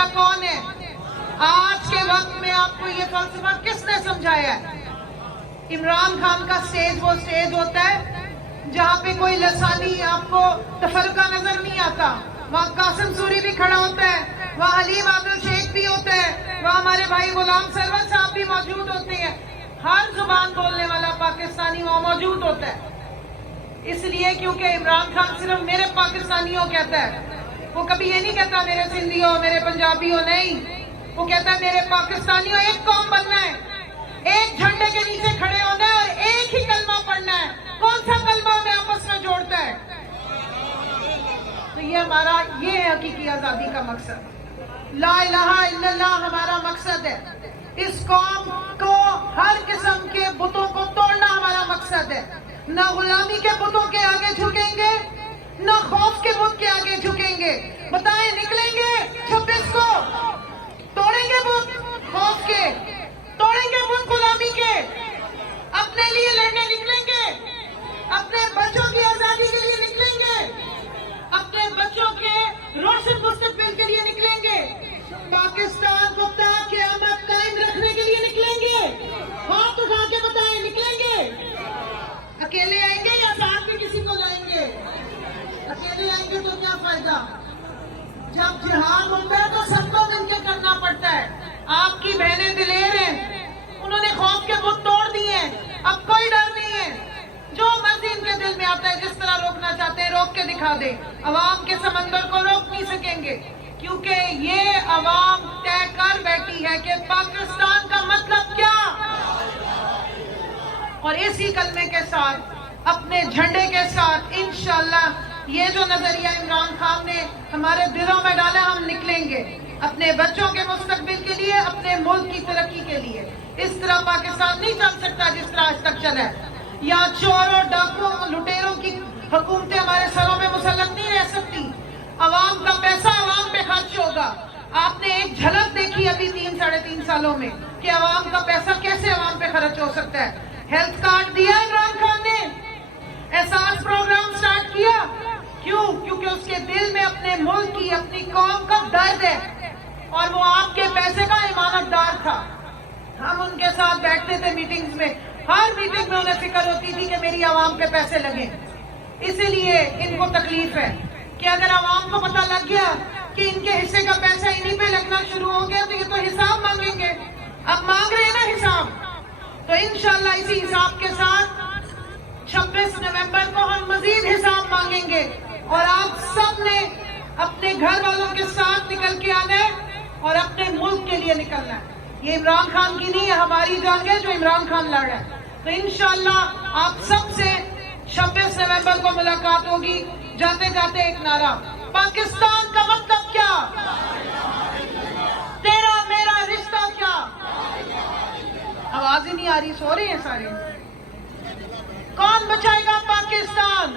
والا کون ہے؟ آج کے وقت میں آپ کو یہ فلسفہ کس نے سمجھایا ہے؟ عمران خان کا سٹیج وہ سٹیج ہوتا ہے جہاں پہ کوئی لسانی آپ کو تفرقہ نظر نہیں آتا. وہاں قاسم سوری بھی کھڑا ہوتا ہے, وہاں حلیم عبد الشیخ بھی ہوتا ہے, وہاں ہمارے بھائی غلام سرور صاحب بھی موجود ہوتے ہیں. ہر زبان بولنے والا پاکستانی وہاں موجود ہوتا ہے. اس لیے کیونکہ عمران خان صرف میرے پاکستانیوں کہتا ہے, وہ کبھی یہ نہیں کہتا میرے سندھیوں میرے پنجابیوں, نہیں, وہ کہتا ہے میرے پاکستانیوں ایک قوم بننا ہے, ایک جھنڈے کے نیچے کھڑے ہونا ہے اور ایک ہی کلمہ پڑھنا ہے. کون سا کلمہ ہمیں آپس میں جوڑتا ہے؟ تو یہ ہے حقیقی آزادی کا مقصد. لا الہ الا اللہ ہمارا مقصد ہے. اس قوم کو ہر قسم کے بتوں کو توڑنا ہمارا مقصد ہے. نہ غلامی کے بتوں کے آگے جھکیں گے, نہ خوف کے بت کے آگے جھکیں گے. بتائیں نکلیں گے 26 کو, توڑیں گے بت خوف کے, توڑیں گے بت غلامی کے, اپنے لیے لڑنے نکلیں گے, اپنے بچوں کی آزادی کے لیے نکلیں گے, اپنے بچوں کے روشن مستقبل کے لیے نکلیں گے, پاکستان کو تا قیامت قائم رکھنے کے لیے نکلیں گے. ہاتھ اٹھا کے بتائیں نکلیں گے. اکیلے آئیں گے یا ساتھ میں کسی کو لائیں گے؟ اکیلے آئیں گے تو کیا فائدہ؟ جب جہاد ہوتا ہے تو سب کو مل کے کرنا پڑتا ہے. آپ کی بہنیں دلیر ہیں, انہوں نے خوف کے بت توڑ دیے ہیں, اب کوئی ڈر نہیں ہے. جو مرضی ان کے دل میں آتا ہے, جس طرح روکنا چاہتے ہیں روک کے دکھا دیں. عوام کے سمندر کو روک نہیں سکیں گے, کیونکہ یہ عوام طے کر بیٹھی ہے کہ پاکستان کا مطلب کیا. اور اسی کلمے کے ساتھ, اپنے جھنڈے کے ساتھ انشاءاللہ یہ جو نظریہ عمران خان نے ہمارے دلوں میں ڈالا, ہم نکلیں گے اپنے بچوں کے مستقبل کے لیے, اپنے ملک کی ترقی کے لیے. اس طرح پاکستان نہیں چل سکتا جس طرح آج تک چلا ہے. یا چوروں ڈاکوں لٹیروں کی حکومتیں ہمارے سروں میں مسلط نہیں رہ سکتی. عوام کا پیسہ عوام پہ خرچ ہوگا. آپ نے ایک جھلک دیکھی ابھی 3-3.5 سالوں میں کہ عوام کا پیسہ کیسے عوام پہ خرچ ہو سکتا ہے. ہیلتھ کارڈ دیا عمران خان نے, احساس پروگرام سٹارٹ کیا. کیوں؟ کیونکہ اس کے دل میں اپنے ملک کی, اپنی قوم کا درد ہے, اور وہ آپ کے پیسے کا امانت دار تھا. ہم ان کے ساتھ بیٹھتے تھے میٹنگز میں, ہر میٹنگ میں انہیں فکر ہوتی تھی کہ میری عوام پہ پیسے لگیں. اسی لیے ان کو تکلیف ہے کہ اگر عوام کو پتہ لگ گیا کہ ان کے حصے کا پیسہ انہی پہ لگنا شروع ہو گیا تو یہ تو حساب مانگیں گے. اب مانگ رہے ہیں نا حساب, تو انشاءاللہ اسی حساب کے ساتھ 26 نومبر کو ہم مزید حساب مانگیں گے. اور آپ سب نے اپنے گھر والوں کے ساتھ نکل کے آنا ہے اور اپنے ملک کے لیے نکلنا ہے. یہ عمران خان کی نہیں ہے, ہماری جنگ ہے جو عمران خان لڑ رہا ہے. تو انشاءاللہ آپ سب سے 26 نومبر کو ملاقات ہوگی. جاتے جاتے ایک نعرہ, پاکستان کا مطلب کیا, تیرا میرا رشتہ کیا. آواز ہی نہیں آ رہی, سو رہے ہیں سارے. کون بچائے گا پاکستان؟